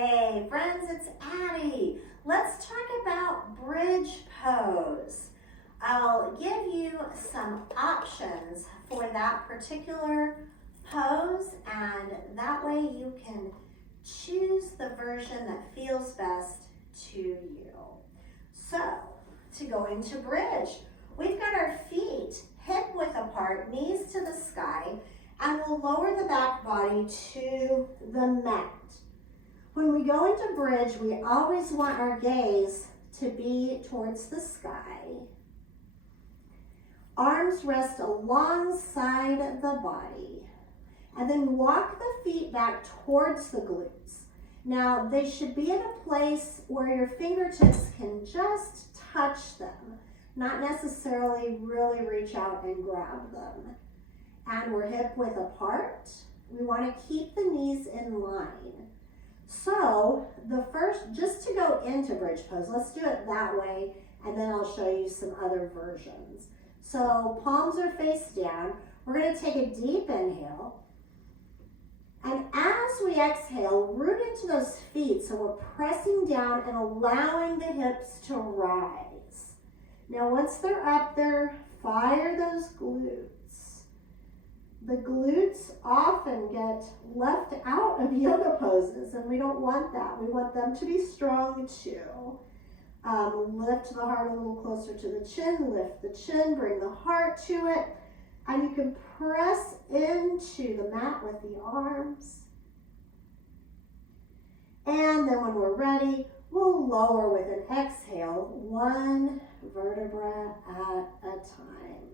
Hey friends, it's Addie. Let's talk about bridge pose. I'll give you some options for that particular pose, and that way you can choose the version that feels best to you. So, to go into bridge, we've got our feet hip width apart, knees to the sky, and we'll lower the back body to the mat. When we go into bridge, we always want our gaze to be towards the sky. Arms rest alongside the body. And then walk the feet back towards the glutes. Now, they should be in a place where your fingertips can just touch them, not necessarily really reach out and grab them. And we're hip width apart. We want to keep the knees in line. So just to go into bridge pose, let's do it that way, and then I'll show you some other versions. So palms are face down. We're going to take a deep inhale. And as we exhale, root into those feet. So we're pressing down and allowing the hips to rise. Now once they're up there, fire those glutes. The glutes often get left out of yoga poses, and we don't want that. We want them to be strong too. Lift the heart a little closer to the chin, lift the chin, bring the heart to it, and you can press into the mat with the arms. And then when we're ready, we'll lower with an exhale, one vertebra at a time.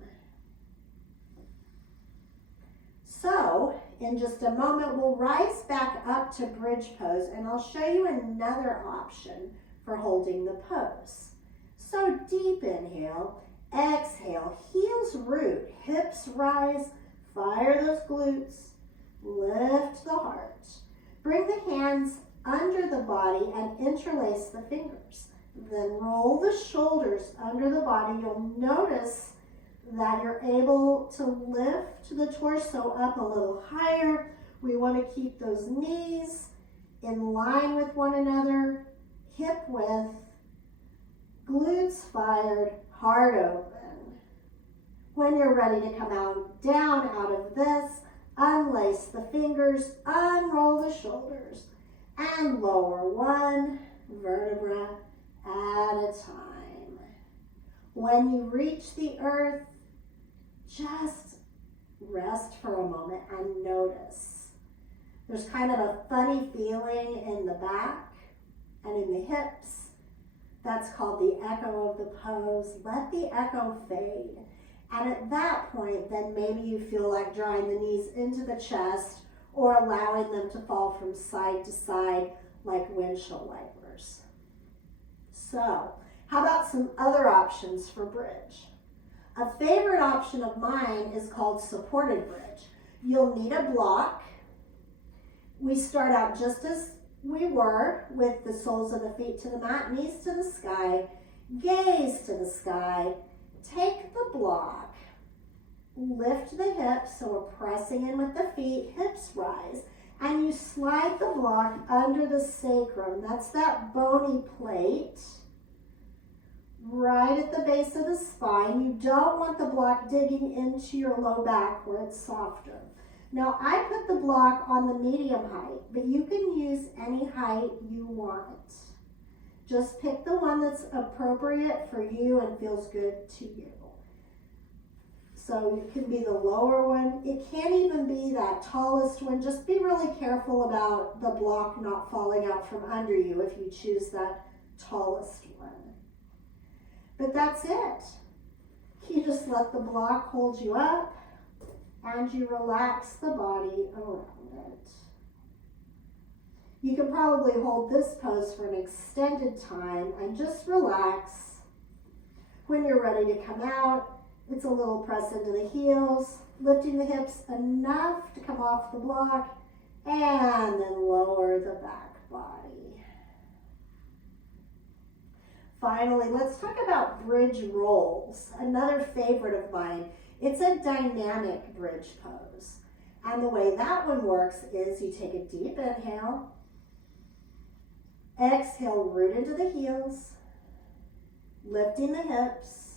So, in just a moment, we'll rise back up to bridge pose, and I'll show you another option for holding the pose. So, deep inhale, exhale, heels root, hips rise, fire those glutes, lift the heart. Bring the hands under the body and interlace the fingers. Then roll the shoulders under the body. You'll notice that you're able to lift the torso up a little higher. We want to keep those knees in line with one another, hip width, glutes fired, heart open. When you're ready to come down out of this, unlace the fingers, unroll the shoulders, and lower one vertebra at a time. When you reach the earth, just rest for a moment and notice. There's kind of a funny feeling in the back and in the hips. That's called the echo of the pose. Let the echo fade. And at that point, then maybe you feel like drawing the knees into the chest or allowing them to fall from side to side like windshield wipers. So, how about some other options for bridge? A favorite option of mine is called supported bridge. You'll need a block. We start out just as we were with the soles of the feet to the mat, knees to the sky, gaze to the sky. Take the block, lift the hips, so we're pressing in with the feet, hips rise, and you slide the block under the sacrum. That's that bony plate right at the base of the spine. You don't want the block digging into your low back where it's softer. Now, I put the block on the medium height, but you can use any height you want. Just pick the one that's appropriate for you and feels good to you. So it can be the lower one. It can't even be that tallest one. Just be really careful about the block not falling out from under you if you choose that tallest one. But that's it. You just let the block hold you up and you relax the body around it. You can probably hold this pose for an extended time and just relax. When you're ready to come out, it's a little press into the heels, lifting the hips enough to come off the block, and then lower the back body. Finally, let's talk about bridge rolls, another favorite of mine. It's a dynamic bridge pose. And the way that one works is you take a deep inhale, Exhale, root into the heels, lifting the hips.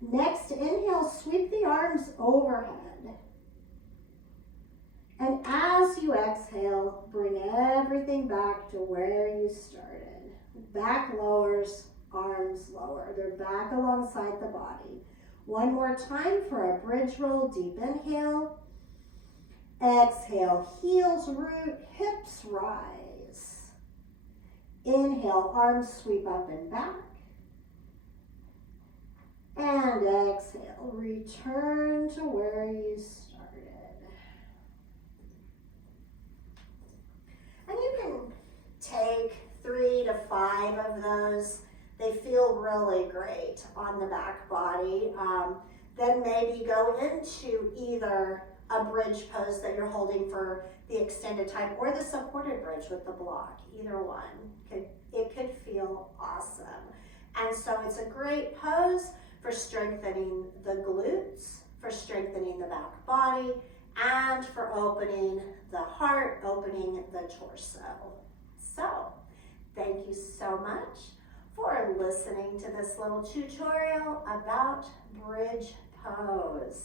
Next, inhale, sweep the arms overhead. And as you exhale, bring everything back to where you started. Back lowers, arms lower. They're back alongside the body. One more time for a bridge roll. Deep inhale. Exhale, heels root, hips rise. Inhale, arms sweep up and back. And exhale, return to where you started. And you can take 3 to 5 of those. They feel really great on the back body. Then maybe go into either a bridge pose that you're holding for the extended time or the supported bridge with the block. Either one. It could feel awesome. And so it's a great pose for strengthening the glutes, for strengthening the back body, and for opening the heart, opening the torso. So, thank you so much for listening to this little tutorial about bridge pose.